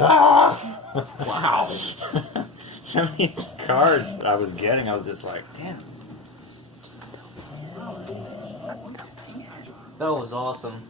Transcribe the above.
Ah! Wow. Some of these cards I was getting, I was just like, damn. That was awesome.